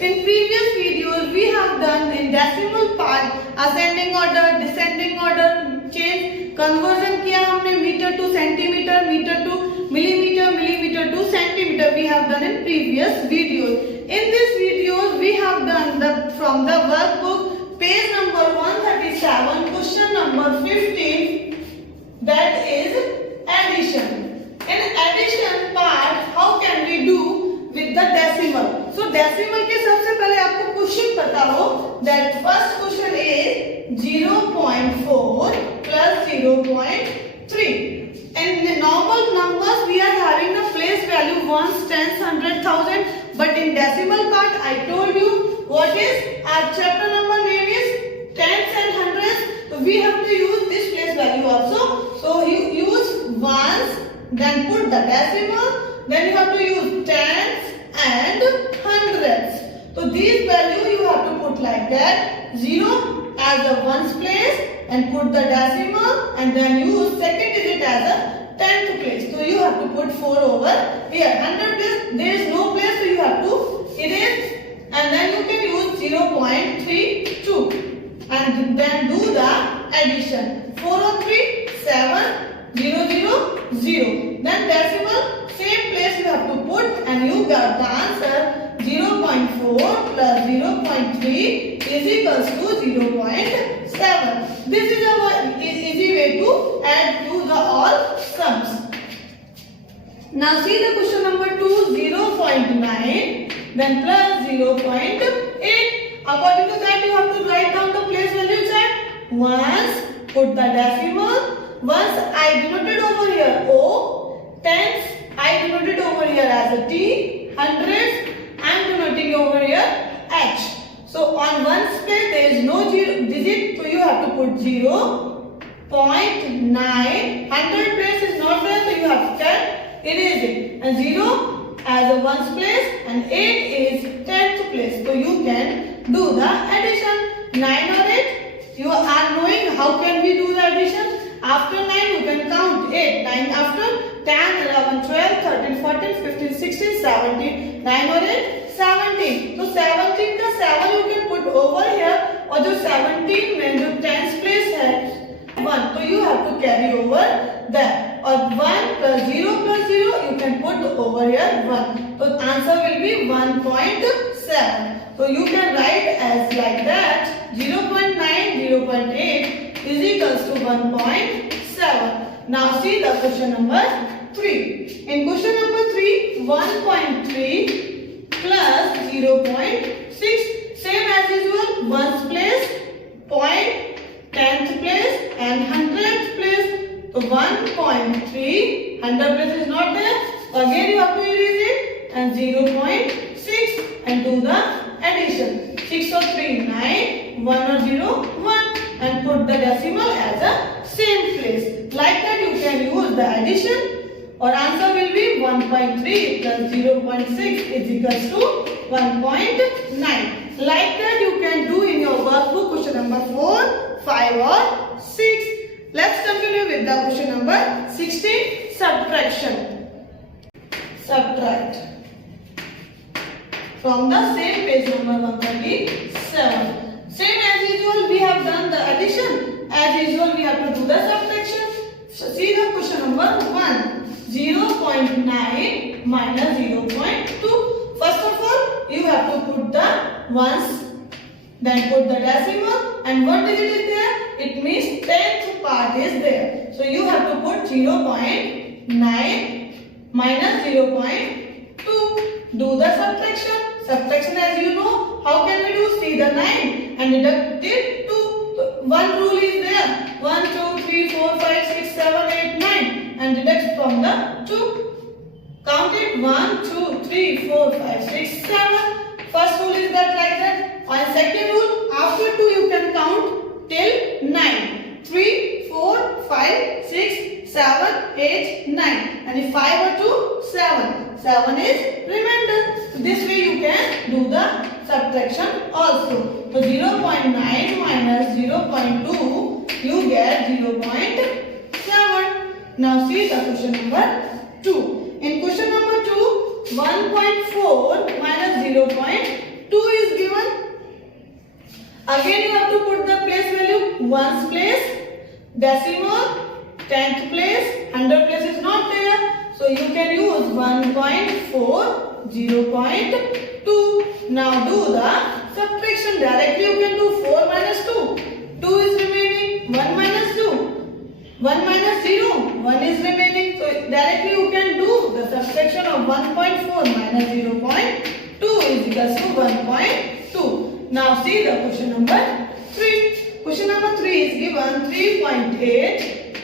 In previous videos, we have done in decimal part ascending order, descending order, change, conversion किया हमने metre to centimetre, metre to millimeter, millimeter to centimeter. We have done in previous videos. In this videos, we have done from the workbook page number 137, question number 15. That is addition. In addition part, how can we do with the decimal? So decimal के सबसे पहले आपको question पता हो that first question is 0.4 plus 0.3. In normal numbers we are having the place value ones, tens, 100,000. But in decimal part I told you what is our chapter number name is tens and hundreds. So we have to use this place value also. So you use ones, then put the decimal, then you have to use tens and hundreds. So these value you have to put like that, 0 as a ones place and put the decimal and then use second digit as a tenth place. So you have to put 4 over here. 100 place, there is no place, so you have to erase and then you can use 0.32 and then do the addition. 4 on 3, 7, 0, 0, 0. Then decimal, same place you have to put and you got the answer 0.4 plus 0.3 is equals to 0.7. This is a easy way to add to the all sums. Now see the question number 2, 0.9 then plus 0.8. According to that you have to write down the place values at once, put the decimal. Once I denoted over here O, tens I denoted over here as a T, hundreds I am denoting over here H. So on ones place there is no digit, so you have to put 0.9. 100 place is not there, so you have to erase it. And 0 as a ones place and 8 is tenth place. So you can do the addition. 9 or 8. You are knowing how can we do the addition. After 9 you can count 8. 9 after 10, 11, 12, 13, 14, 15, 16, 17. 9 or 8, 17. So 17 का 7 you can put over here और जो 17 में जो tens place है 1, so you have to carry over that. Or 1 plus 0 you can put over here 1. So answer will be 1.7. So you can write as like that 0.9, 0.8 is equals to 1.7. Now see the question number 3. In question number 3, 1.3 plus 0.6, same as usual, ones place, point, tenth place and hundredth place. So 1.3, 100 place is not there. Again you have to erase it and 0.6 and do the addition. 6 or 3, 9, 1 or 0, 1 and put the decimal as a same place. Like that you can use the addition. Or answer will be 1.3 plus 0.6 is equals to 1.9. Like that you can do in your workbook question number 4, 5 or 6. Let's continue with the question number 16, subtraction. Subtract. From the same page number 137. Same as usual we have done the addition. As usual we have to do the subtraction. So see the question number 1. 0.9 minus 0.2. First of all, you have to put the ones, then put the decimal, and what digit is there? It means tenth part is there. So you have to put 0.9 minus 0.2. Do the subtraction. Subtraction, as you know, how can we do? See the 9 and deduct it 2. One rule is there. 1, 2, 3, 4, 5, 6, 7, 8, 9. And deduct from the 2. Count it 1, 2, 3, 4, 5, 6, 7. First rule is that like that. On second rule, after 2 you can count till 9. 3, 4, 5, 6, 7, 8, 9. And if 5 or 2, 7. 7 is remainder. So this way you can do the subtraction also. So 0.9 minus 0.2 you get 0.7. Now see the question number 2. In question number 2, 1.4 minus 0.8. 2 is given. Again you have to put the place value. Ones place, decimal, tenth place, hundred place is not there. So you can use 1.4, 0.2. Now do the subtraction. Directly you can do 4 minus 2. 2 is remaining. 1 minus 2. 1 minus 0. 1 is remaining. So directly you can do the subtraction of 1.4 minus 0.2 is equals to 1.2. Now see the question number 3. Question number 3 is given 3.8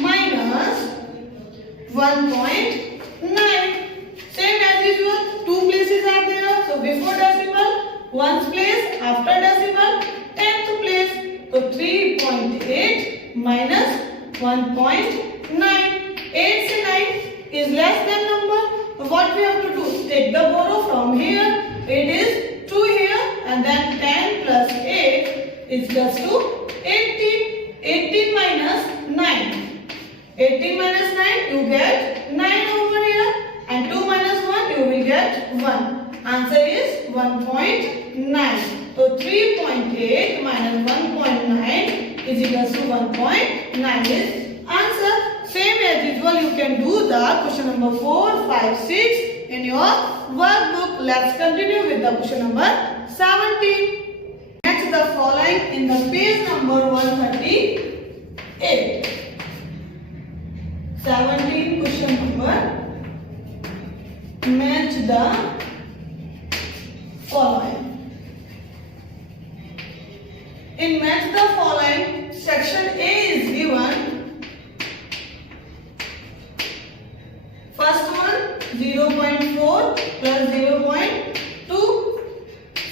minus 1.9. Same as usual, two places are there. So before decimal, ones place, after decimal, tenth place. So 3.8 minus 1.9. 8 se 9 is less than number. So what we have to do? Take the borrow from here. It is 2 here, and then 10 plus 8 is equals to 18. 18 minus 9. 18 minus 9 you get 9 over here, and 2 minus 1 you will get 1. Answer is 1.9. So 3.8 minus 1.9 is equals to 1.9 is answer. Same as usual you can do the question number 4, 5, 6 in your workbook. Let's continue with the question number 17. Next the following in the page number 138. 17 question number. Match the following. In match the following, section A is given. First one 0.4 plus 0.2.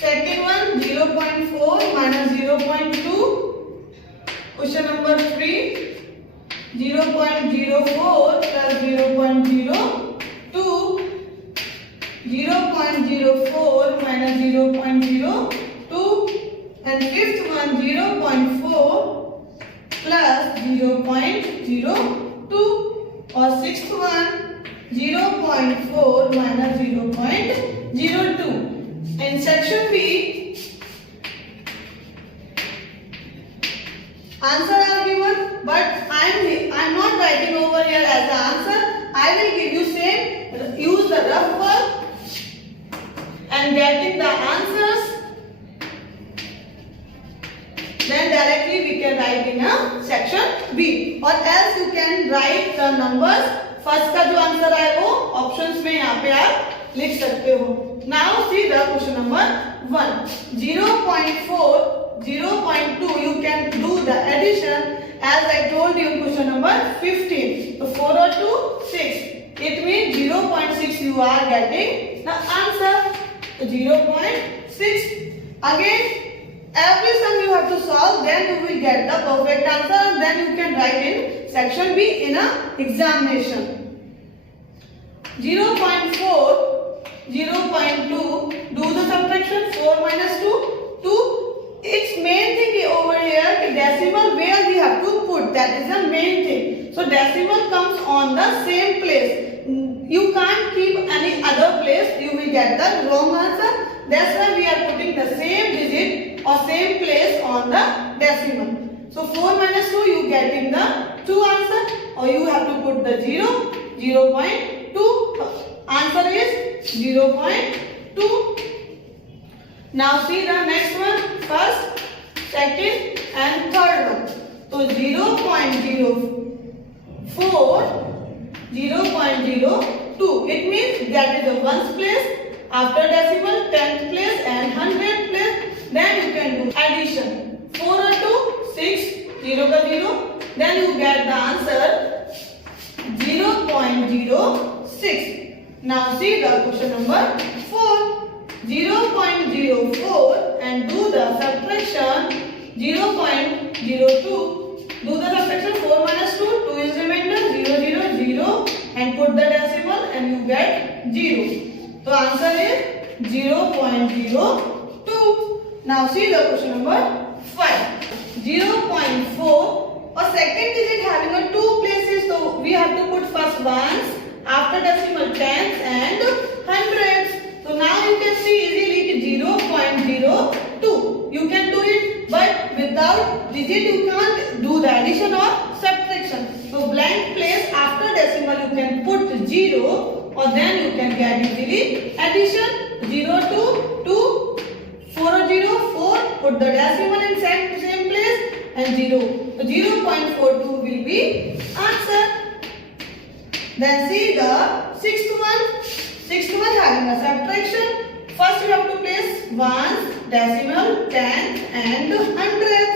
Second one 0.4 minus 0.2. Question number 3 0.04 plus 0.02. 0.04 minus 0.02. And fifth one 0.4 plus 0.02. Or sixth one 0.4 minus 0.02. In section B, answer are given, but I'm not writing over here as the answer. I will give you same, use the rough work and getting the answers. Then directly we can write in a section B, or else you can write the numbers. First का जो answer है वो options में यहाँ पे आप लिख सकते हो. Now see the question number 1. 0.4, 0.2 you can do the addition as I told you in question number 15. So 4 or 2, 6. It means 0.6 you are getting the answer. So 0.6. Again every sum you have to solve, then you will get the perfect answer, and then you can write in section B in a examination. 0.4, 0.2, do the subtraction. 4 minus 2, 2. Its main thing over here, decimal where we have to put, that is the main thing. So decimal comes on the same place. You can't keep any other place, you will get the wrong answer. That's why we are putting the same digit or same place on the decimal. So 4 minus 2 you get in the 2 answer, or you have to put the 0, 0.2. Answer is 0.2. Now see the next one, first, second and third one. So 0.04, 0.02. It means that is the ones place, after decimal, tenth place and hundredth place. Then you can do addition. 4 or 2, 6, 0 ka 0. Then you get the answer 0.06. Now see the question number 4. 0.04 and do the subtraction. 0.02. Do the subtraction. 4 minus 2, 2 is remainder. 0, 0, 0 and put the decimal and you get 0. So answer is 0.02. Now see the question number 5. 0.4 or second digit having a 2 places, so we have to put first ones, after decimal tens and hundreds. So now you can see easily 0 addition 0 to 2, 4 0 4, put the decimal in same place and 0. So 0.42 will be answer. Then see the sixth one. Sixth one having a subtraction. First you have to place ones, decimal, tenth and hundredth.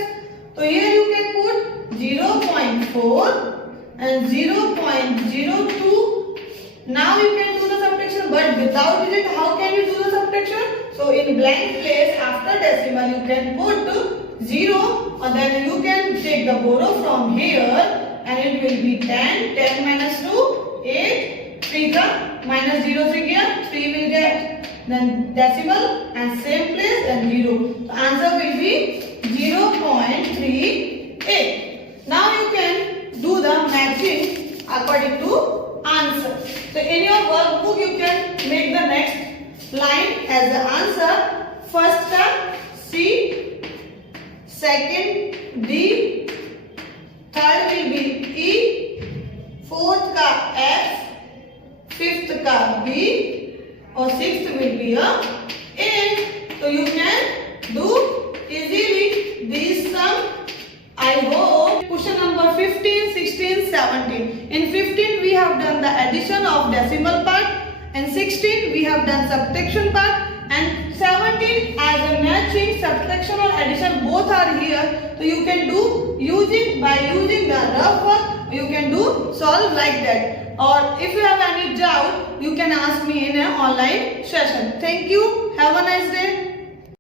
So here you can put 0.4 and 0.02. Now you can do the subtraction, but without digit how can you do the subtraction? So in blank place after decimal you can put 0, or then you can take the borrow from here and it will be 10. 10 minus 2, 8. 3 ka minus 0 se gaya, 3 will get. Then decimal and same place and 0. So answer will be 0.38. Now you can do the matching according to answer. So in your workbook you can make the next line as the answer. First ka C, second D, third will be E, fourth ka F, fifth ka B, or sixth will be a. So you can do easily these sum. I hope. Question number 15, 16, 17. In 15 we have done the addition of decimal part, and 16 we have done subtraction part, and 17 as a matching subtraction or addition both are here. So you can do by using the rough work, you can do solve like that. Or if you have any doubt, you can ask me in an online session. Thank you. Have a nice day.